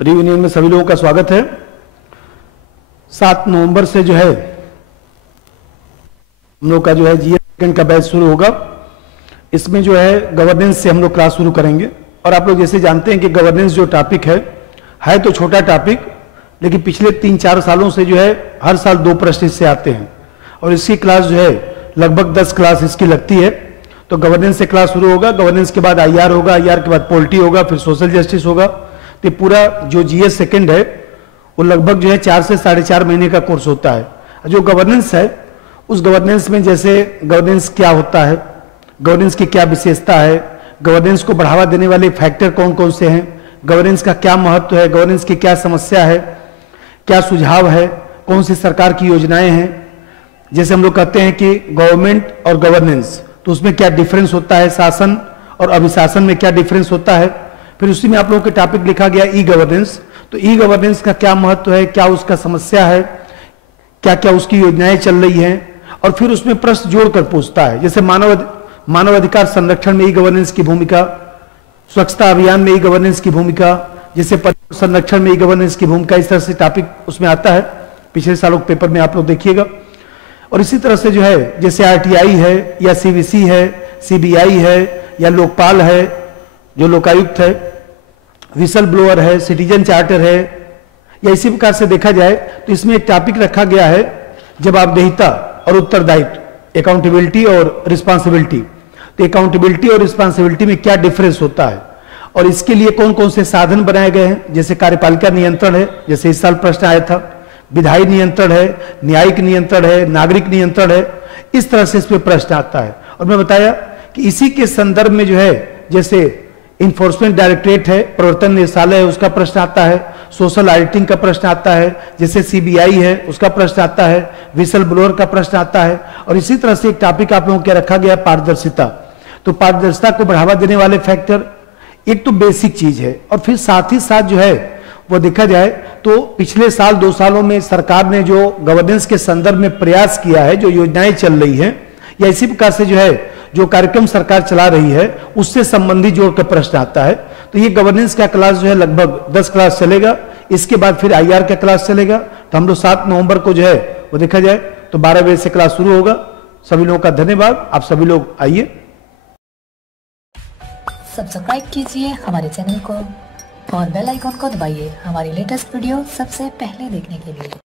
Reunion में सभी लोगों का स्वागत है। 7 नवंबर से जो है हम लोग का जो है जीएस सेकंड का बैच शुरू होगा। इसमें जो है गवर्नेंस से हम लोग क्लास शुरू करेंगे। और आप लोग जैसे जानते हैं कि गवर्नेंस जो टॉपिक है तो छोटा टॉपिक, लेकिन पिछले 3-4 सालों से जो है हर साल 2 प्रश्न इससे आते हैं और इसकी क्लास जो है लगभग 10 क्लास इसकी लगती है। तो गवर्नेंस से क्लास शुरू होगा, गवर्नेंस के बाद आईआर होगा, आईआर के बाद पॉलिटी होगा, फिर सोशल जस्टिस होगा। तो पूरा जो जीएस सेकंड है वो लगभग जो है 4 से 4.5 महीने का कोर्स होता है। जो गवर्नेंस है उस गवर्नेंस में जैसे गवर्नेंस क्या होता है, गवर्नेंस की क्या विशेषता है, गवर्नेंस को बढ़ावा देने वाले फैक्टर कौन कौन से हैं, गवर्नेंस का क्या महत्व है, गवर्नेंस की क्या समस्या है, क्या सुझाव है, कौन सी सरकार की योजनाएं हैं। जैसे हम लोग कहते हैं कि गवर्नमेंट और गवर्नेंस, तो उसमें क्या डिफरेंस होता है, शासन और अभिशासन में क्या डिफरेंस होता है। फिर उसी में आप लोगों के टॉपिक लिखा गया ई गवर्नेंस। तो ई गवर्नेंस का क्या महत्व है, क्या उसका समस्या है, क्या क्या उसकी योजनाएं चल रही हैं, और फिर उसमें प्रश्न जोड़कर पूछता है। जैसे मानव अधिकार संरक्षण में ई गवर्नेंस की भूमिका, स्वच्छता अभियान में ई गवर्नेंस की भूमिका, जैसे पर्यावरण संरक्षण में ई गवर्नेंस की भूमिका, इस तरह से टॉपिक उसमें आता है। पिछले सालों के पेपर में आप लोग देखिएगा। और इसी तरह से जो है जैसे आरटीआई है या सीवीसी है, सीबीआई है या लोकपाल है जो लोकायुक्त है, विसल ब्लोअर है, सिटीजन चार्टर है, या इसी प्रकार से देखा जाए तो इसमें एक टॉपिक रखा गया है जवाबदेहिता और उत्तरदायित्व, अकाउंटेबिलिटी और रिस्पॉन्सिबिलिटी। तो अकाउंटेबिलिटी और रिस्पॉन्सिबिलिटी में क्या डिफरेंस होता है और इसके लिए कौन कौन से साधन बनाए गए हैं। जैसे कार्यपालिका नियंत्रण है, जैसे इस साल प्रश्न आया था, विधायी नियंत्रण है, न्यायिक नियंत्रण है, नागरिक नियंत्रण है, इस तरह से इस पर प्रश्न आता है। और मैं बताया कि इसी के संदर्भ में जो है जैसे इन्फोर्समेंट डायरेक्टरेट है, प्रवर्तन निदेशालय है, उसका प्रश्न आता है, सोशल ऑडिटिंग का प्रश्न आता है, जैसे सीबीआई है उसका प्रश्न आता है, विसल ब्लोअर का प्रश्न आता है। और इसी तरह से एक टॉपिक आप लोगों को रखा गया पारदर्शिता। तो पारदर्शिता को बढ़ावा देने वाले फैक्टर एक तो बेसिक चीज है, और फिर साथ ही साथ जो है वो देखा जाए तो पिछले साल 2 सालों में सरकार ने जो गवर्नेंस के संदर्भ में प्रयास किया है, जो योजनाएं चल रही हैं या इसी प्रकार से जो है जो कार्यक्रम सरकार चला रही है उससे संबंधित जोड़कर प्रश्न आता है। तो ये गवर्नेंस का क्लास जो है लगभग 10 क्लास चलेगा। इसके बाद फिर आईआर का क्लास चलेगा। तो हम लोग 7 नवंबर को जो है वो देखा जाए तो 12 बजे से क्लास शुरू होगा। सभी लोगों का धन्यवाद। आप सभी लोग आइए, सब्सक्राइब कीजिए हमारे चैनल को और बेल आइकॉन को दबाइए हमारी लेटेस्ट वीडियो सबसे पहले देखने के लिए।